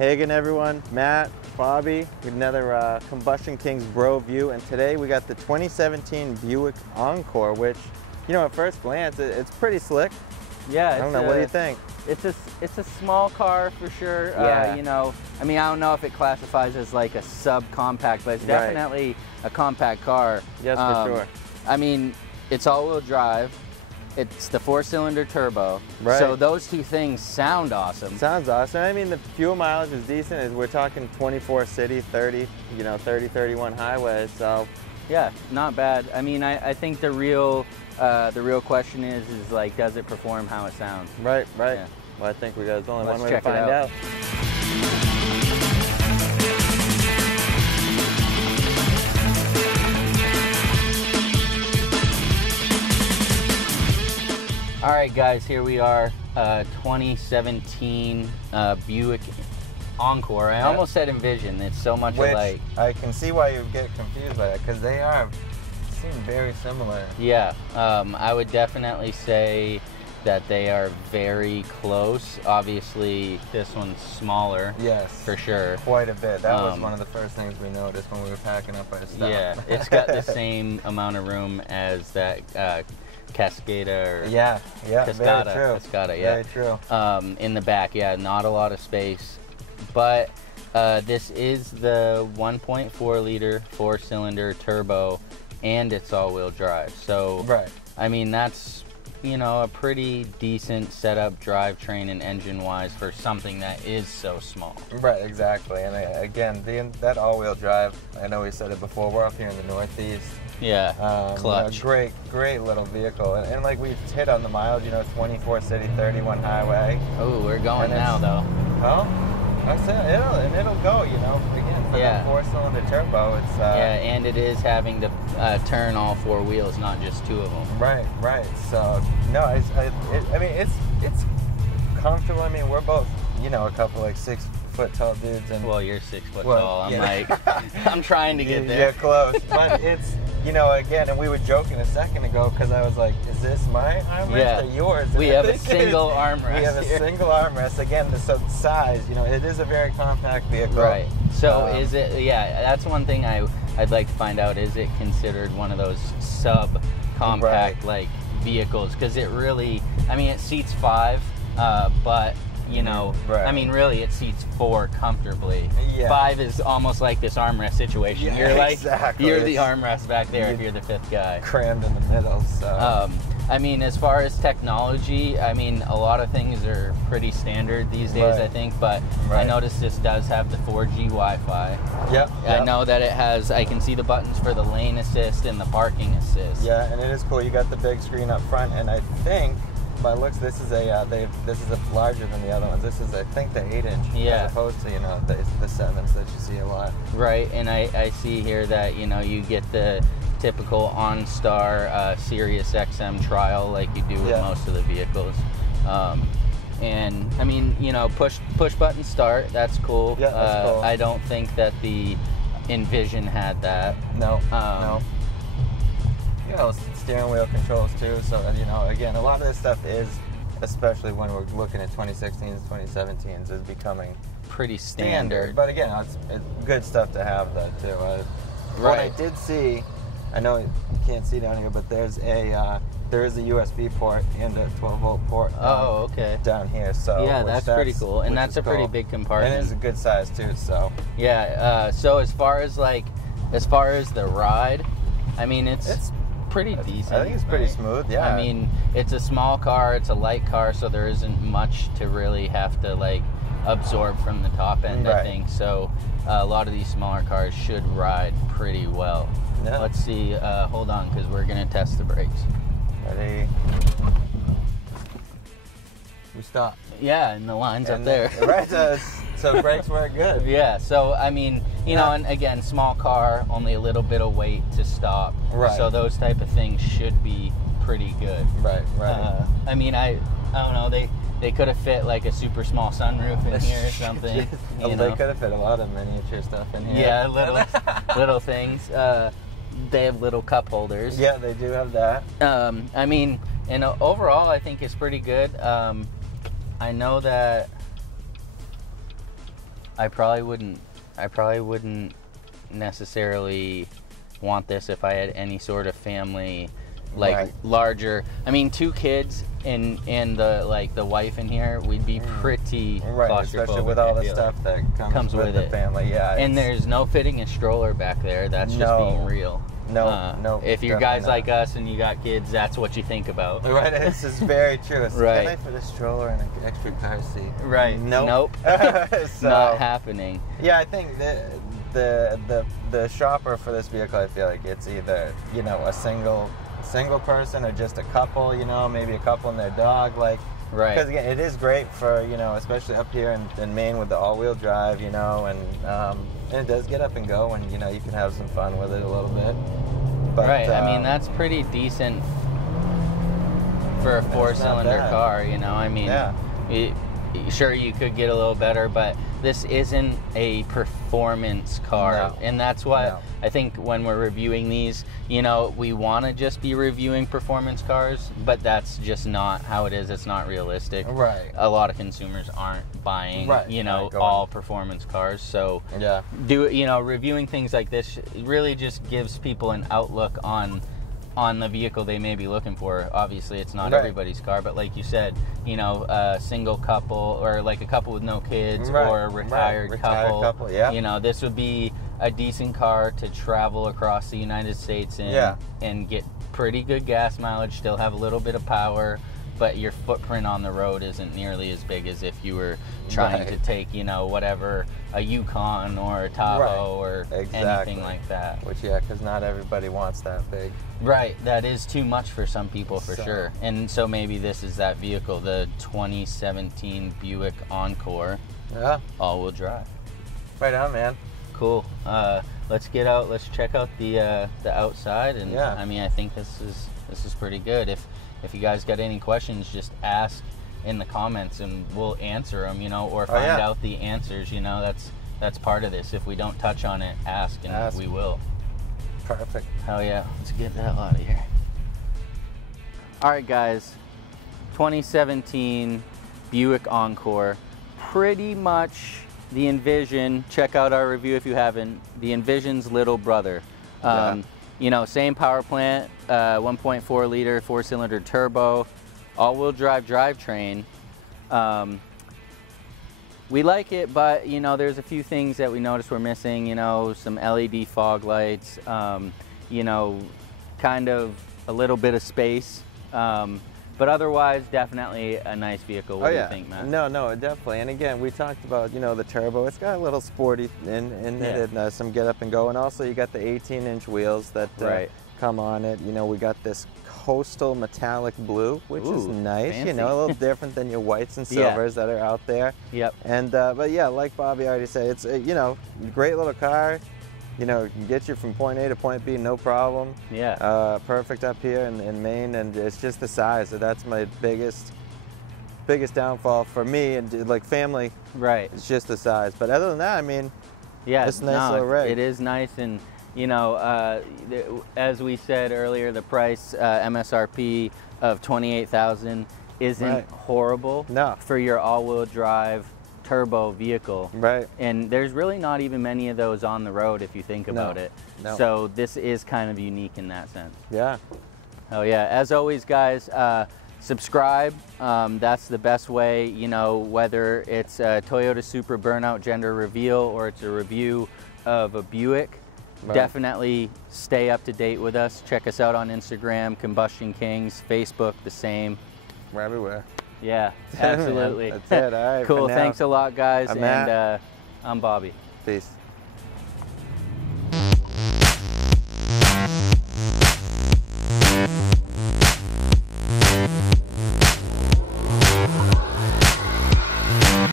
Hey again everyone, Matt, Bobby, with another Combustion Kings BroView, and today we got the 2017 Buick Encore, which, you know, at first glance, it's pretty slick. Yeah, I don't know, what do you think? It's a small car for sure. Yeah. You know, I mean, I don't know if it classifies as like a subcompact, but it's definitely a compact car. Yes, for sure. I mean, it's all-wheel drive. It's the 4-cylinder turbo. Right. So those two things sound awesome. Sounds awesome. I mean, the fuel mileage is decent. We're talking 24 city, 30, 31 highway. So yeah, not bad. I mean, I think the real question is like, does it perform how it sounds? Right. Yeah. Well, I think there's only Let's one way to check it find out. All right, guys, here we are, 2017 Buick Encore. I almost said Envision. It's so much alike. I can see why you get confused by that, because they seem very similar. Yeah, I would definitely say that they are very close. Obviously, this one's smaller. Yes, for sure. Quite a bit. That was one of the first things we noticed when we were packing up our stuff. Yeah, it's got the same amount of room as that Cascada or Cascada. Very true. Cascada, yeah. Very true. In the back, yeah, not a lot of space, but this is the 1.4 liter 4-cylinder turbo, and it's all-wheel drive. So, I mean, that's, you know, a pretty decent setup drivetrain and engine-wise for something that is so small. Right, exactly. And again, that all-wheel drive, I know we said it before, we're up here in the Northeast. Yeah, clutch. You know, great little vehicle. And like we've hit on the mileage, you know, 24 city, 31 highway. Oh, we're going now, though. Well, that's it. It'll go, you know, again, for the 4-cylinder turbo, it's... yeah, and it is having to turn all 4 wheels, not just 2 of them. Right. So, no, I mean, it's comfortable. I mean, we're both, you know, a couple like 6-foot tall dudes. And well, you're 6 foot tall. I'm like, I'm trying to get there. Yeah, close. But it's, you know, again, and we were joking a second ago because I was like, is this my armrest or yours? And we have a single armrest. We have a single armrest. Again, the size, you know, it is a very compact vehicle. Right. So is it, that's one thing I'd like to find out. Is it considered one of those sub-compact, like, vehicles? Because it really, I mean, it seats 5, but... You know, I mean, really, it seats 4 comfortably. Yeah. 5 is almost like this armrest situation. Yeah, you're like, exactly. You're the armrest back there if you're the 5th guy. Crammed in the middle, so. I mean, as far as technology, I mean, a lot of things are pretty standard these days, I think, but I noticed this does have the 4G Wi-Fi. Yep. I know that it has, I can see the buttons for the lane assist and the parking assist. Yeah, and it is cool. You got the big screen up front, and I think, by looks, this is a larger than the other ones. This is, I think, the 8-inch, as opposed to, you know, the 7s that you see a lot. Right, and I see here that, you know, you get the typical OnStar Sirius XM trial like you do with most of the vehicles. And I mean, you know, push button start. That's cool. Yeah, that's cool. I don't think that the Envision had that. No. No. You know, steering wheel controls too, so, you know, again, a lot of this stuff is, especially when we're looking at 2016s and 2017s, is becoming pretty standard. But again, it's good stuff to have that too. What I did see, I know you can't see down here, but there is a USB port and a 12-volt port down here. So yeah, that's pretty cool, and that's a pretty big compartment. And it's a good size too, so. Yeah, so as far as the ride, I mean, it's pretty decent. I think it's pretty smooth, yeah. I mean, it's a small car, it's a light car, so there isn't much to really have to, like, absorb from the top end, I think. So a lot of these smaller cars should ride pretty well. Yeah. Let's see, hold on, because we're going to test the brakes. Ready? We stop. Yeah, and the line's up there. So brakes work good. Yeah, so I mean, you know, and again, small car, only a little bit of weight to stop. Right. So those type of things should be pretty good. Right. I mean, I don't know, they could have fit like a super small sunroof in here or something. They could have fit a lot of miniature stuff in here. Yeah, little things. They have little cup holders. Yeah, they do have that. I mean, and overall, I think it's pretty good. I know that I probably wouldn't necessarily want this if I had any sort of family, like larger. I mean, 2 kids and the wife in here, we'd be pretty claustrophobic, especially with all the stuff that comes with the family. Yeah, and there's no fitting a stroller back there. That's just being real. No. If you're guys like us and you got kids, that's what you think about. Right, this is very true. Right. Can I fit a stroller and an extra car seat? Right. Nope. So, not happening. Yeah, I think the shopper for this vehicle, I feel like it's either, you know, a single person or just a couple, you know, maybe a couple and their dog, like. Right. Because again, it is great for, you know, especially up here in Maine with the all-wheel drive, you know, and it does get up and go, and you know, you can have some fun with it a little bit. But, right. I mean, that's pretty decent for a 4-cylinder car, you know. I mean, sure, you could get a little better, but this isn't a performance car. And that's why I think when we're reviewing these, you know, we want to just be reviewing performance cars, but that's just not how it is. It's not realistic. Right. A lot of consumers aren't buying, you know, all performance cars. So reviewing things like this really just gives people an outlook on the vehicle they may be looking for. Obviously, it's not everybody's car, but like you said, you know, a single couple or like a couple with no kids or a retired couple. You know, this would be a decent car to travel across the United States in and get pretty good gas mileage, still have a little bit of power, but your footprint on the road isn't nearly as big as if you were trying to take, you know, whatever, a Yukon or a Tahoe or anything like that. Which, because not everybody wants that big. Right, that is too much for some people for sure. And so maybe this is that vehicle, the 2017 Buick Encore. Yeah. All-wheel drive. Right on, man. Cool. Let's get out. Let's check out the outside. And I mean, I think this is pretty good. If you guys got any questions, just ask in the comments and we'll answer them, you know, or find out the answers, you know. That's part of this. If we don't touch on it, ask and we will. Perfect. Hell yeah. Let's get the hell out of here. All right, guys. 2017 Buick Encore. Pretty much the Envision. Check out our review if you haven't. The Envision's little brother. You know, same power plant, 1.4 liter, 4-cylinder turbo, all-wheel drive drivetrain. We like it, but you know, there's a few things that we noticed we're missing. You know, some LED fog lights. You know, kind of a little bit of space. But otherwise, definitely a nice vehicle. What do you think, Matt? No, definitely. And again, we talked about, you know, the turbo. It's got a little sporty in it and some get up and go. And also, you got the 18-inch wheels that come on it. You know, we got this coastal metallic blue, which is nice. Fancy. You know, a little different than your whites and silvers that are out there. Yep. And but yeah, like Bobby already said, it's you know, great little car. You know, can get you from point A to point B, no problem. Yeah. Perfect up here in Maine, and it's just the size. So that's my biggest downfall for me, and like family. Right. It's just the size. But other than that, I mean, it's a nice little rig. It is nice, and you know, as we said earlier, the price MSRP of $28,000 isn't horrible for your all-wheel drive turbo vehicle. Right. And there's really not even many of those on the road if you think about it. No. So this is kind of unique in that sense. Yeah. Oh yeah. As always, guys, subscribe. That's the best way, you know, whether it's a Toyota Supra burnout gender reveal or it's a review of a Buick. Definitely stay up to date with us. Check us out on Instagram, Combustion Kings, Facebook, the same. We're everywhere. Yeah, absolutely. That's it. All right. Cool. Thanks a lot, guys. And I'm Bobby. Peace.